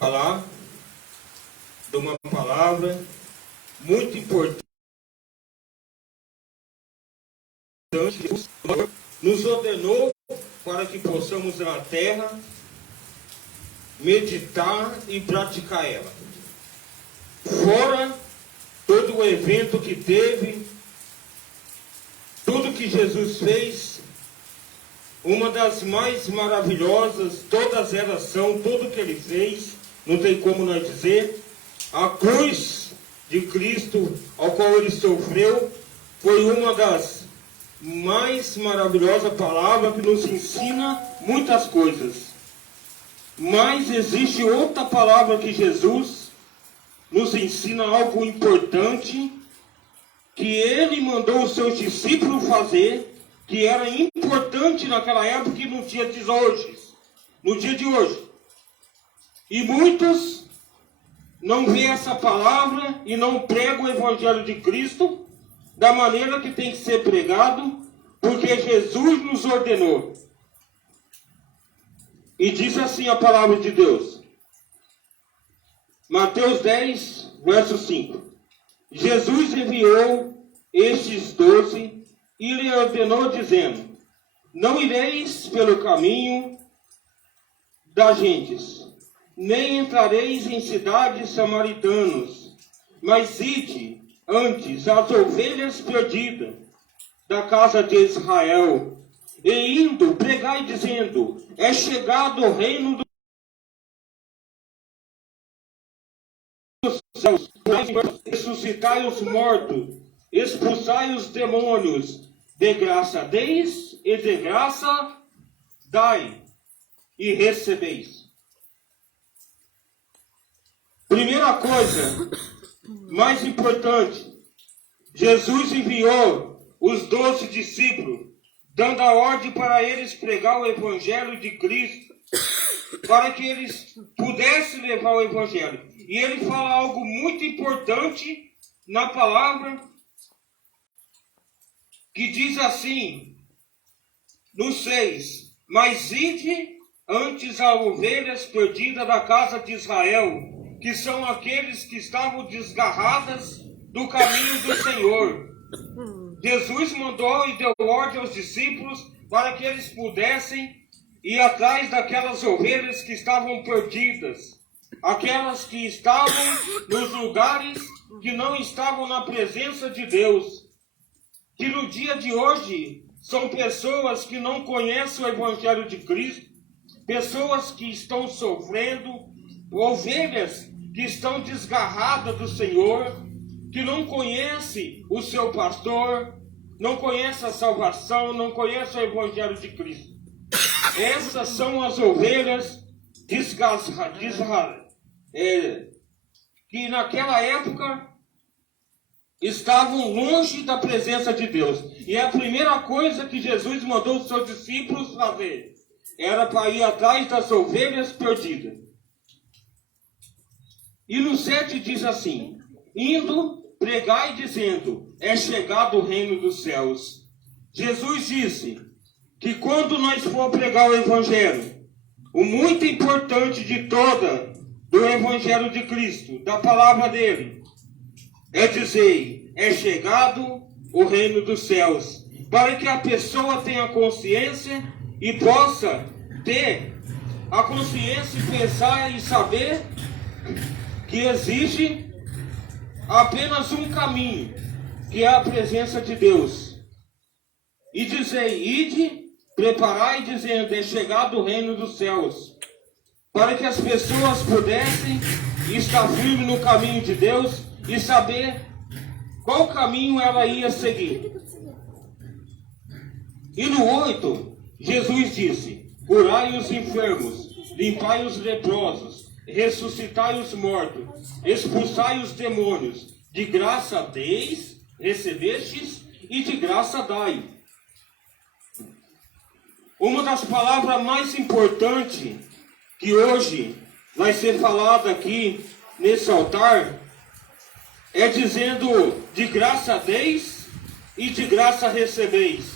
falar de uma palavra muito importante. Deus nos ordenou para que possamos na terra meditar e praticar ela. Fora todo o evento que teve, tudo que Jesus fez, uma das mais maravilhosas, todas elas são, tudo que ele fez, não tem como nós dizer, a cruz de Cristo, ao qual ele sofreu, foi uma das mais maravilhosas palavras que nos ensina muitas coisas. Mas existe outra palavra que Jesus nos ensina algo importante, que ele mandou os seus discípulos fazer, que era importante naquela época e no dia de hoje. No dia de hoje. E muitos não vê essa palavra e não pregam o Evangelho de Cristo da maneira que tem que ser pregado, porque Jesus nos ordenou. E diz assim a palavra de Deus. Mateus 10, verso 5. Jesus enviou estes 12 e lhe ordenou, dizendo: não ireis pelo caminho das gentes, nem entrareis em cidades samaritanos, mas ide antes às ovelhas perdidas da casa de Israel, e indo pregai dizendo: é chegado o reino dos céus, ressuscitai os mortos, expulsai os demônios, de graça deis e de graça dai, e recebeis. Primeira coisa, mais importante, Jesus enviou os 12 discípulos, dando a ordem para eles pregar o Evangelho de Cristo, para que eles pudessem levar o Evangelho. E ele fala algo muito importante na palavra, que diz assim, no 6, mas ide antes às ovelhas perdidas da casa de Israel, que são aqueles que estavam desgarradas do caminho do Senhor. Jesus mandou e deu ordem aos discípulos para que eles pudessem ir atrás daquelas ovelhas que estavam perdidas, aquelas que estavam nos lugares que não estavam na presença de Deus, que no dia de hoje são pessoas que não conhecem o Evangelho de Cristo, pessoas que estão sofrendo, ovelhas que estão desgarradas do Senhor, que não conhecem o seu pastor, não conhecem a salvação, não conhecem o Evangelho de Cristo. Essas são as ovelhas que naquela época estavam longe da presença de Deus. E a primeira coisa que Jesus mandou os seus discípulos fazer era para ir atrás das ovelhas perdidas. E no 7 diz assim: indo, pregai dizendo, é chegado o reino dos céus. Jesus disse que quando nós for pregar o Evangelho, o muito importante de toda do Evangelho de Cristo, da palavra dele, é dizer, é chegado o reino dos céus, para que a pessoa tenha consciência e possa ter a consciência e pensar e saber que existe apenas um caminho, que é a presença de Deus. E dizer, ide, preparai dizendo, é chegado o reino dos céus, para que as pessoas pudessem estar firmes no caminho de Deus e saber qual caminho ela ia seguir. E no 8, Jesus disse, curai os enfermos, limpai os leprosos, ressuscitai os mortos, expulsai os demônios, de graça deis, recebestes, e de graça dai. Uma das palavras mais importantes que hoje vai ser falada aqui nesse altar é dizendo, de graça deis e de graça recebeis.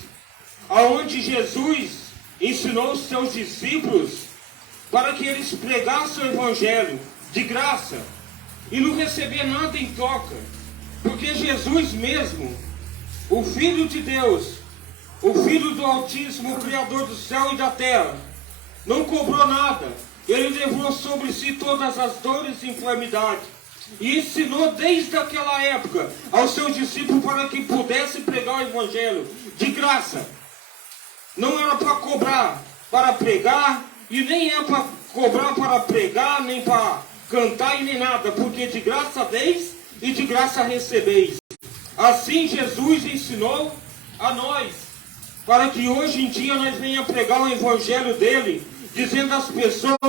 Aonde Jesus ensinou os seus discípulos para que eles pregassem o Evangelho, de graça, e não receber nada em troca, porque Jesus mesmo, o Filho de Deus, o Filho do Altíssimo, o Criador do céu e da terra, não cobrou nada. Ele levou sobre si todas as dores e enfermidades, e ensinou desde aquela época aos seus discípulos para que pudessem pregar o Evangelho de graça. Não era para cobrar para pregar, e nem é para cobrar para pregar, nem para cantar e nem nada, porque de graça deis e de graça recebeis. Assim Jesus ensinou a nós, para que hoje em dia nós venhamos pregar o Evangelho dele, dizendo às pessoas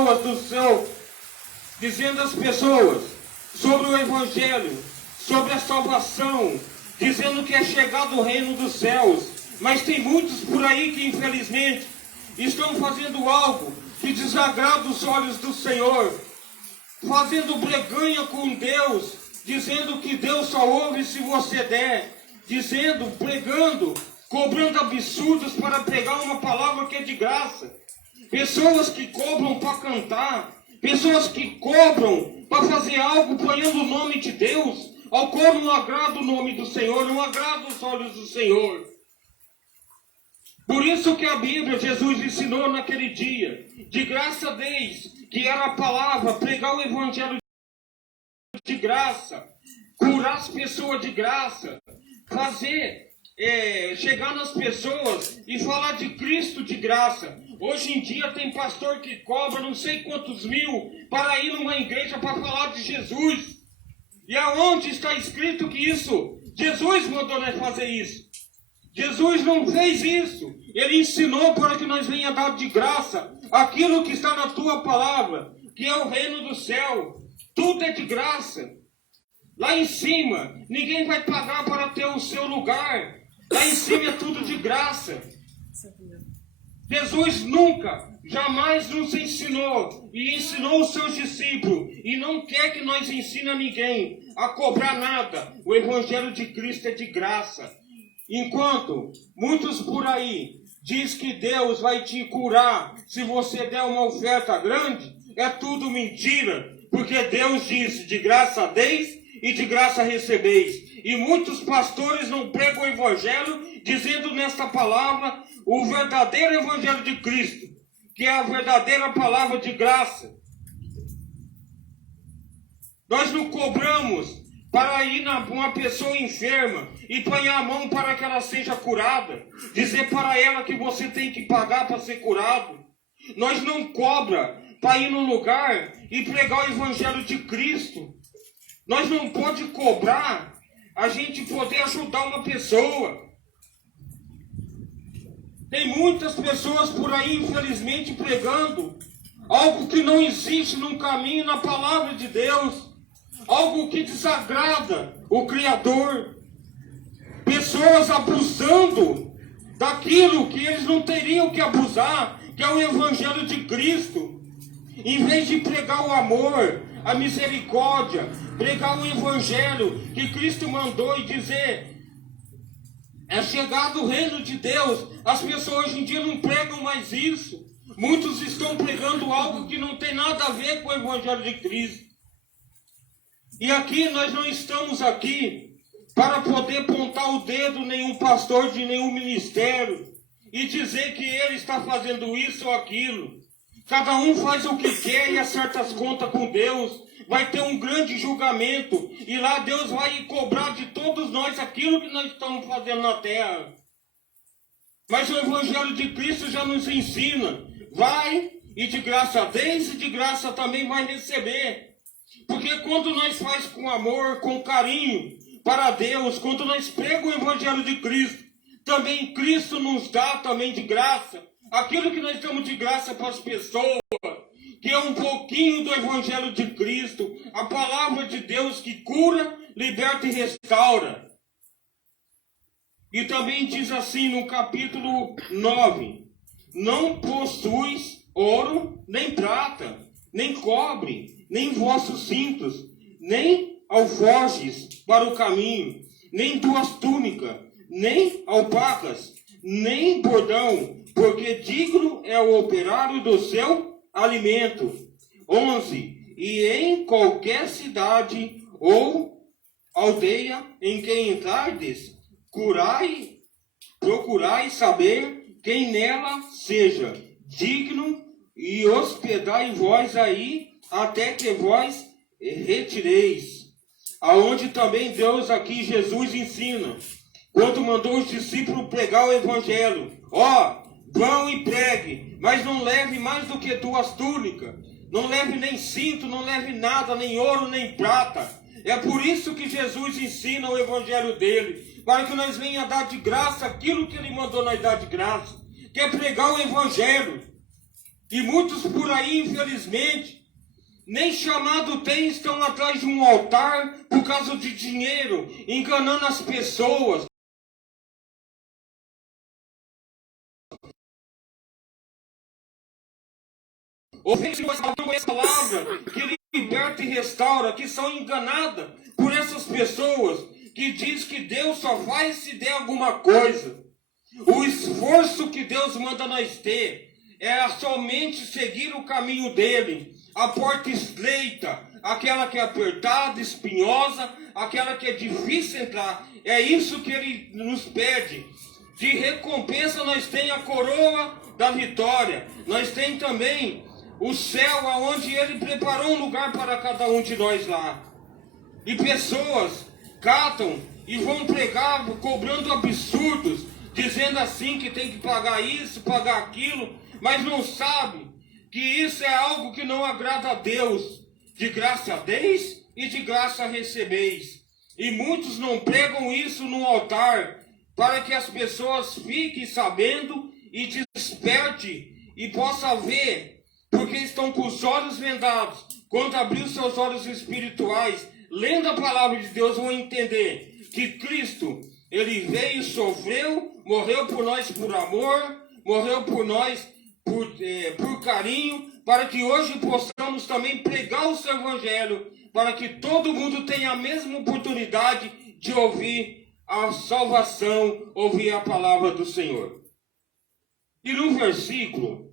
sobre o Evangelho, sobre a salvação, dizendo que é chegado o reino dos céus. Mas tem muitos por aí que infelizmente estão fazendo algo que desagrada os olhos do Senhor, fazendo breganha com Deus, dizendo que Deus só ouve se você der, pregando, cobrando absurdos para pregar uma palavra que é de graça. Pessoas que cobram para cantar, pessoas que cobram para fazer algo ponhando o nome de Deus, ao qual não agrada o nome do Senhor, não agrada os olhos do Senhor. Por isso que a Bíblia, Jesus ensinou naquele dia, de graça deis, que era a palavra, pregar o Evangelho de graça, curar as pessoas de graça, chegar nas pessoas e falar de Cristo de graça. Hoje em dia tem pastor que cobra não sei quantos mil para ir numa igreja para falar de Jesus. E aonde está escrito que isso? Jesus mandou nós fazer isso. Jesus não fez isso. Ele ensinou para que nós venhamos dar de graça aquilo que está na tua palavra, que é o reino do céu. Tudo é de graça. Lá em cima, ninguém vai pagar para ter o seu lugar. Lá em cima é tudo de graça. Jesus nunca, jamais nos ensinou e ensinou os seus discípulos, e não quer que nós ensine a ninguém a cobrar nada. O Evangelho de Cristo é de graça. Enquanto muitos por aí diz que Deus vai te curar se você der uma oferta grande, é tudo mentira, porque Deus disse: de graça deis e de graça recebeis. E muitos pastores não pregam o Evangelho, dizendo nesta palavra o verdadeiro Evangelho de Cristo, que é a verdadeira palavra de graça. Nós não cobramos para ir uma pessoa enferma e pôr a mão para que ela seja curada, dizer para ela que você tem que pagar para ser curado. Nós não cobra para ir no lugar e pregar o Evangelho de Cristo. Nós não pode cobrar a gente poder ajudar uma pessoa. Tem muitas pessoas por aí, infelizmente, pregando algo que não existe no caminho, na palavra de Deus, algo que desagrada o Criador. Pessoas abusando daquilo que eles não teriam que abusar, que é o Evangelho de Cristo. Em vez de pregar o amor, a misericórdia, pregar o Evangelho que Cristo mandou e dizer: é chegado o reino de Deus. As pessoas hoje em dia não pregam mais isso. Muitos estão pregando algo que não tem nada a ver com o Evangelho de Cristo. E aqui nós não estamos aqui para poder apontar o dedo nenhum pastor de nenhum ministério e dizer que ele está fazendo isso ou aquilo. Cada um faz o que quer e acerta as contas com Deus. Vai ter um grande julgamento e lá Deus vai cobrar de todos nós aquilo que nós estamos fazendo na terra. Mas o Evangelho de Cristo já nos ensina: vai e de graça deis e de graça também vai receber. Porque quando nós faz com amor, com carinho para Deus, quando nós pregamos o Evangelho de Cristo, também Cristo nos dá também de graça aquilo que nós damos de graça para as pessoas, que é um pouquinho do Evangelho de Cristo, a palavra de Deus que cura, liberta e restaura. E também diz assim no capítulo 9: não possuis ouro, nem prata, nem cobre, nem vossos cintos, nem alforjes para o caminho, nem duas túnicas, nem alpacas, nem bordão, porque digno é o operário do seu alimento. 11. e em qualquer cidade ou aldeia em que entrardes, procurai saber quem nela seja digno, e hospedai vós aí até que vós retireis. Aonde também Deus aqui, Jesus ensina, quando mandou os discípulos pregar o evangelho: vão e pregue, mas não leve mais do que 2 túnicas, não leve nem cinto, não leve nada, nem ouro, nem prata. É por isso que Jesus ensina o evangelho dele, para que nós venhamos dar de graça aquilo que ele mandou nós dar de graça, que é pregar o evangelho. E muitos por aí, infelizmente, nem chamado tem, estão atrás de um altar por causa de dinheiro, enganando as pessoas. Ouvem essa palavra que liberta e restaura, que são enganadas por essas pessoas que diz que Deus só faz se der alguma coisa. O esforço que Deus manda nós ter é somente seguir o caminho dele, a porta estreita, aquela que é apertada, espinhosa, aquela que é difícil entrar. É isso que ele nos pede. De recompensa nós tem a coroa da vitória, nós tem também o céu, aonde ele preparou um lugar para cada um de nós lá. E pessoas catam e vão pregar cobrando absurdos, dizendo assim que tem que pagar isso, pagar aquilo, mas não sabe que isso é algo que não agrada a Deus. De graça deis e de graça recebeis. E muitos não pregam isso no altar, para que as pessoas fiquem sabendo e desperte e possa ver, porque estão com os olhos vendados. Quando abrir os seus olhos espirituais, lendo a palavra de Deus, vão entender que Cristo, ele veio, sofreu, morreu por nós por amor, morreu por nós por carinho, para que hoje possamos também pregar o seu evangelho, para que todo mundo tenha a mesma oportunidade de ouvir a salvação, ouvir a palavra do Senhor. E no versículo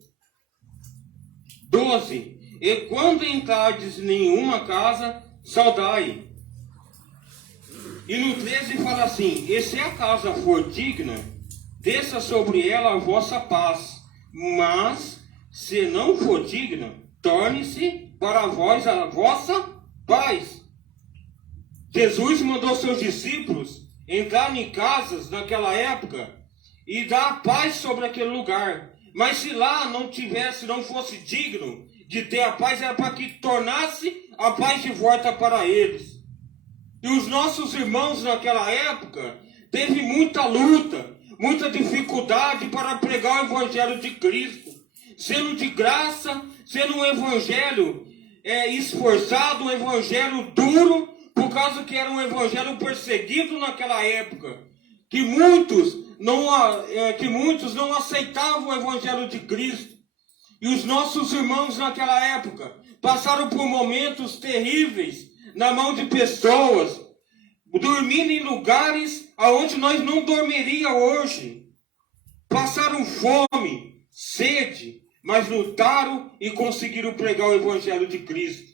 12, e quando entrardes em nenhuma casa, saudai. E no 13 fala assim: e se a casa for digna, desça sobre ela a vossa paz, mas se não for digna, torne-se para vós a vossa paz. Jesus mandou seus discípulos entrar em casas naquela época e dar paz sobre aquele lugar. Mas se lá não fosse digno de ter a paz, era para que tornasse a paz de volta para eles. E os nossos irmãos naquela época teve muita luta, muita dificuldade para pregar o evangelho de Cristo, sendo de graça, sendo um evangelho esforçado, um evangelho duro, por causa que era um evangelho perseguido naquela época, que muitos não aceitavam o evangelho de Cristo. E os nossos irmãos naquela época passaram por momentos terríveis na mão de pessoas, dormindo em lugares aonde nós não dormiríamos hoje. Passaram fome, sede, mas lutaram e conseguiram pregar o evangelho de Cristo.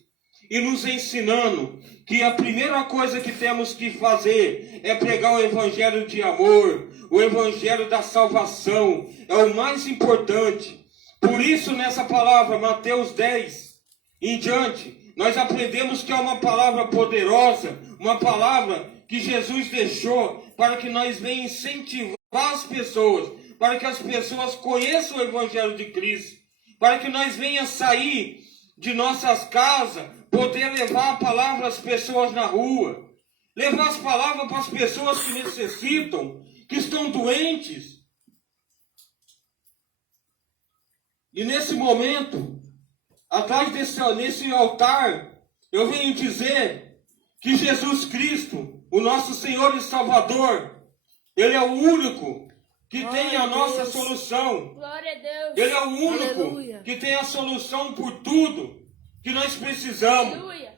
E nos ensinando que a primeira coisa que temos que fazer é pregar o evangelho de amor, o evangelho da salvação, é o mais importante. Por isso, nessa palavra, Mateus 10 em diante, nós aprendemos que é uma palavra poderosa, uma palavra que Jesus deixou para que nós venhamos incentivar as pessoas, para que as pessoas conheçam o evangelho de Cristo, para que nós venhamos sair de nossas casas, poder levar a palavra às pessoas na rua, levar as palavras para as pessoas que necessitam, que estão doentes. E nesse momento, atrás nesse altar, eu venho dizer que Jesus Cristo, o nosso Senhor e Salvador, Ele é o único que tem a nossa solução. Glória a Deus. Ele é o único Aleluia. que tem a solução por tudo que nós precisamos. Aleluia.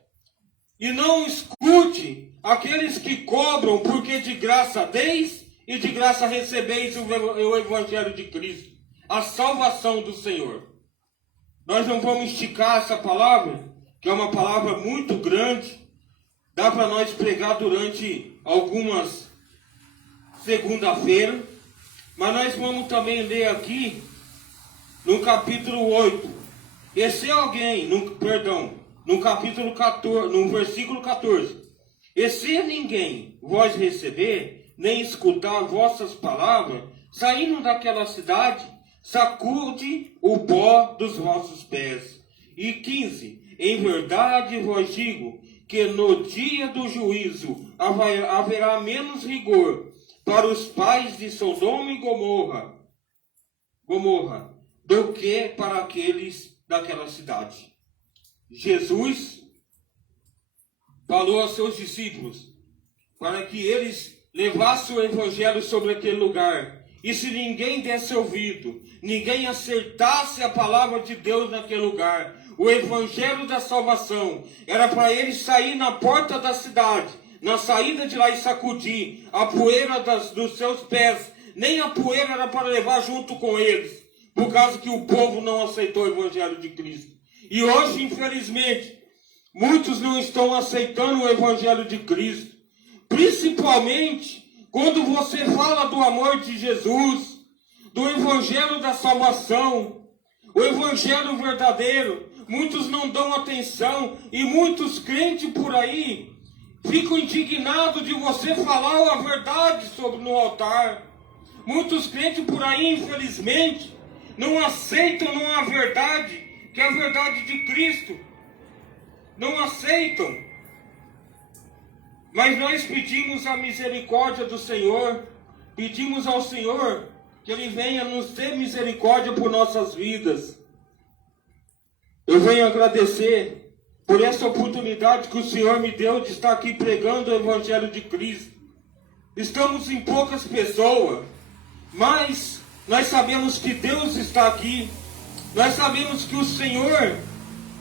E não escute aqueles que cobram, porque de graça deis e de graça recebeis o evangelho de Cristo, a salvação do Senhor. Nós não vamos esticar essa palavra, que é uma palavra muito grande, dá para nós pregar durante algumas segunda-feira, mas nós vamos também ler aqui no capítulo 8. E se alguém, no capítulo 14, no versículo 14, e se ninguém vós receber, nem escutar vossas palavras, saindo daquela cidade, sacude o pó dos vossos pés. E 15, em verdade vos digo, que no dia do juízo haverá menos rigor para os pais de Sodoma e Gomorra do que para aqueles daquela cidade. Jesus falou aos seus discípulos para que eles levassem o evangelho sobre aquele lugar. E se ninguém desse ouvido, ninguém acertasse a palavra de Deus naquele lugar, o evangelho da salvação era para eles sair na porta da cidade, na saída de lá, e sacudir a poeira dos seus pés. Nem a poeira era para levar junto com eles, por causa que o povo não aceitou o evangelho de Cristo. E hoje, infelizmente, muitos não estão aceitando o evangelho de Cristo, principalmente quando você fala do amor de Jesus, do evangelho da salvação, o evangelho verdadeiro. Muitos não dão atenção, e muitos crentes por aí ficam indignados de você falar a verdade no altar. Muitos crentes por aí, infelizmente, não aceitam a verdade, que é a verdade de Cristo. Não aceitam. Mas nós pedimos a misericórdia do Senhor, pedimos ao Senhor que Ele venha nos ter misericórdia por nossas vidas. Eu venho agradecer por essa oportunidade que o Senhor me deu de estar aqui pregando o Evangelho de Cristo. Estamos em poucas pessoas, mas nós sabemos que Deus está aqui. Nós sabemos que o Senhor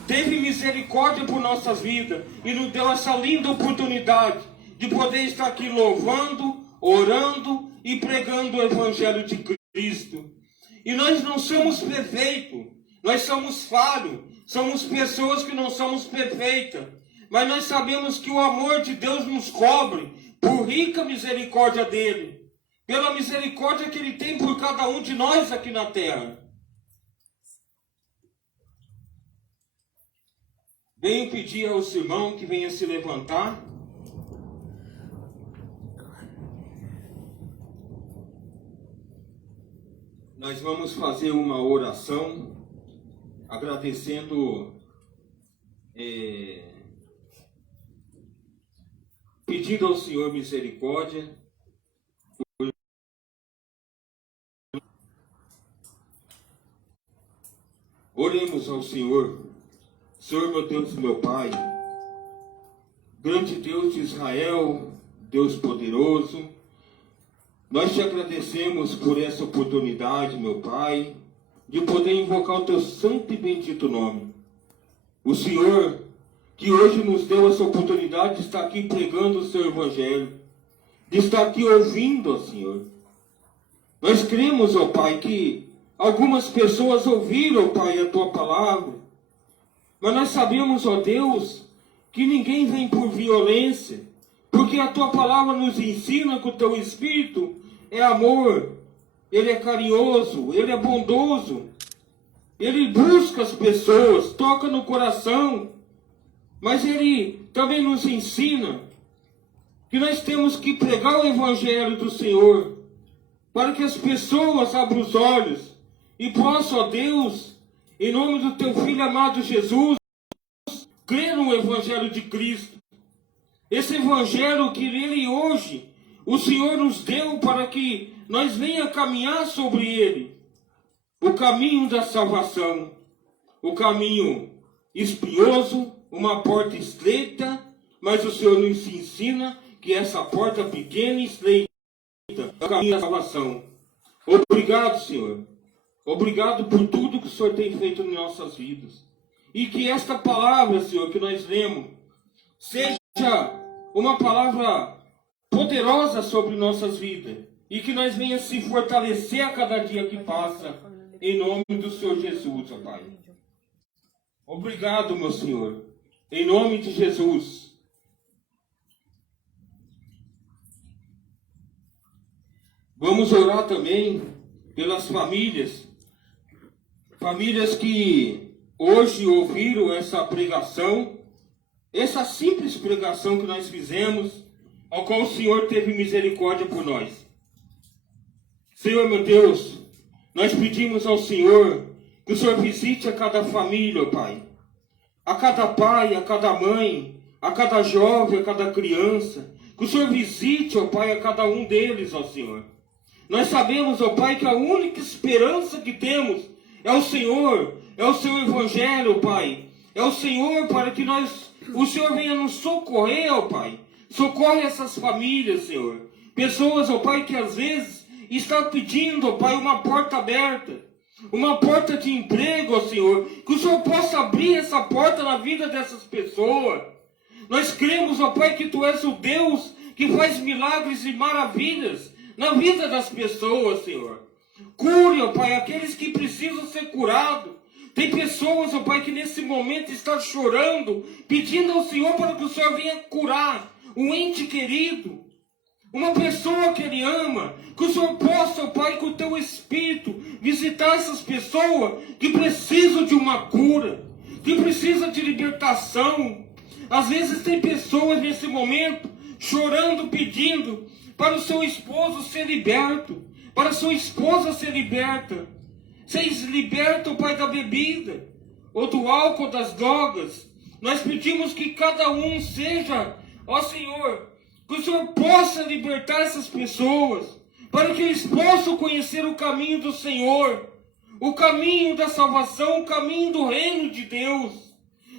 teve misericórdia por nossas vidas e nos deu essa linda oportunidade de poder estar aqui louvando, orando e pregando o Evangelho de Cristo. E nós não somos perfeitos, nós somos falhos, somos pessoas que não somos perfeitas, mas nós sabemos que o amor de Deus nos cobre por rica misericórdia dele, pela misericórdia que ele tem por cada um de nós aqui na terra. Venho pedir ao irmão que venha se levantar. Nós vamos fazer uma oração agradecendo, pedindo ao Senhor misericórdia. Oremos ao Senhor. Senhor, meu Deus e meu Pai, grande Deus de Israel, Deus poderoso, nós te agradecemos por essa oportunidade, meu Pai, de poder invocar o teu santo e bendito nome. O Senhor, que hoje nos deu essa oportunidade de estar aqui pregando o seu Evangelho, de estar aqui ouvindo, ó Senhor. Nós cremos, ó Pai, que algumas pessoas ouviram, ó Pai, a tua palavra, mas nós sabemos, ó Deus, que ninguém vem por violência, porque a tua palavra nos ensina que o teu Espírito é amor, ele é carinhoso, ele é bondoso, ele busca as pessoas, toca no coração, mas ele também nos ensina que nós temos que pregar o Evangelho do Senhor, para que as pessoas abram os olhos e possam, ó Deus, em nome do teu Filho amado Jesus, crer no Evangelho de Cristo. Esse Evangelho que ele hoje, o Senhor nos deu para que nós venha caminhar sobre ele. O caminho da salvação, o caminho espinhoso, uma porta estreita, mas o Senhor nos ensina que essa porta pequena e estreita é o caminho da salvação. Obrigado, Senhor. Obrigado por tudo que o Senhor tem feito em nossas vidas. E que esta palavra, Senhor, que nós lemos, seja uma palavra poderosa sobre nossas vidas. E que nós venha se fortalecer a cada dia que passa, em nome do Senhor Jesus, ó Pai. Obrigado, meu Senhor. Em nome de Jesus. Vamos orar também pelas famílias que hoje ouviram essa pregação, essa simples pregação que nós fizemos, ao qual o Senhor teve misericórdia por nós. Senhor meu Deus, nós pedimos ao Senhor que o Senhor visite a cada família, ó Pai, a cada pai, a cada mãe, a cada jovem, a cada criança, que o Senhor visite, ó Pai, a cada um deles, ó Senhor. Nós sabemos, ó Pai, que a única esperança que temos é o Senhor, é o Seu Evangelho, ó Pai. É o Senhor para que o Senhor venha nos socorrer, ó Pai. Socorre essas famílias, Senhor. Pessoas, ó Pai, que às vezes estão pedindo, ó Pai, uma porta aberta. Uma porta de emprego, ó Senhor. Que o Senhor possa abrir essa porta na vida dessas pessoas. Nós cremos, ó Pai, que Tu és o Deus que faz milagres e maravilhas na vida das pessoas, Senhor. Cure, ó Pai, aqueles que precisam ser curados. Tem pessoas, ó Pai, que nesse momento estão chorando, pedindo ao Senhor para que o Senhor venha curar um ente querido, uma pessoa que Ele ama. Que o Senhor possa, ó Pai, com o Teu Espírito, visitar essas pessoas que precisam de uma cura, que precisam de libertação. Às vezes tem pessoas nesse momento chorando, pedindo para o seu esposo ser liberto, para a sua esposa ser liberta. Seja liberto, Pai, da bebida, ou do álcool, das drogas. Nós pedimos que cada um seja, ó Senhor, que o Senhor possa libertar essas pessoas, para que eles possam conhecer o caminho do Senhor, o caminho da salvação, o caminho do reino de Deus.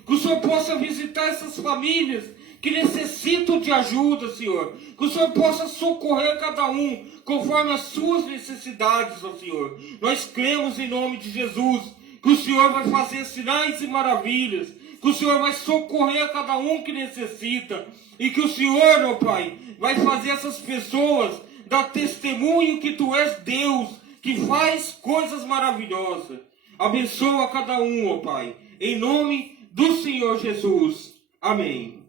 Que o Senhor possa visitar essas famílias que necessitam de ajuda, Senhor. Que o Senhor possa socorrer cada um conforme as suas necessidades, ó Senhor. Nós cremos em nome de Jesus que o Senhor vai fazer sinais e maravilhas, que o Senhor vai socorrer a cada um que necessita, e que o Senhor, ó Pai, vai fazer essas pessoas dar testemunho que Tu és Deus, que faz coisas maravilhosas. Abençoa cada um, ó Pai, em nome do Senhor Jesus. Amém.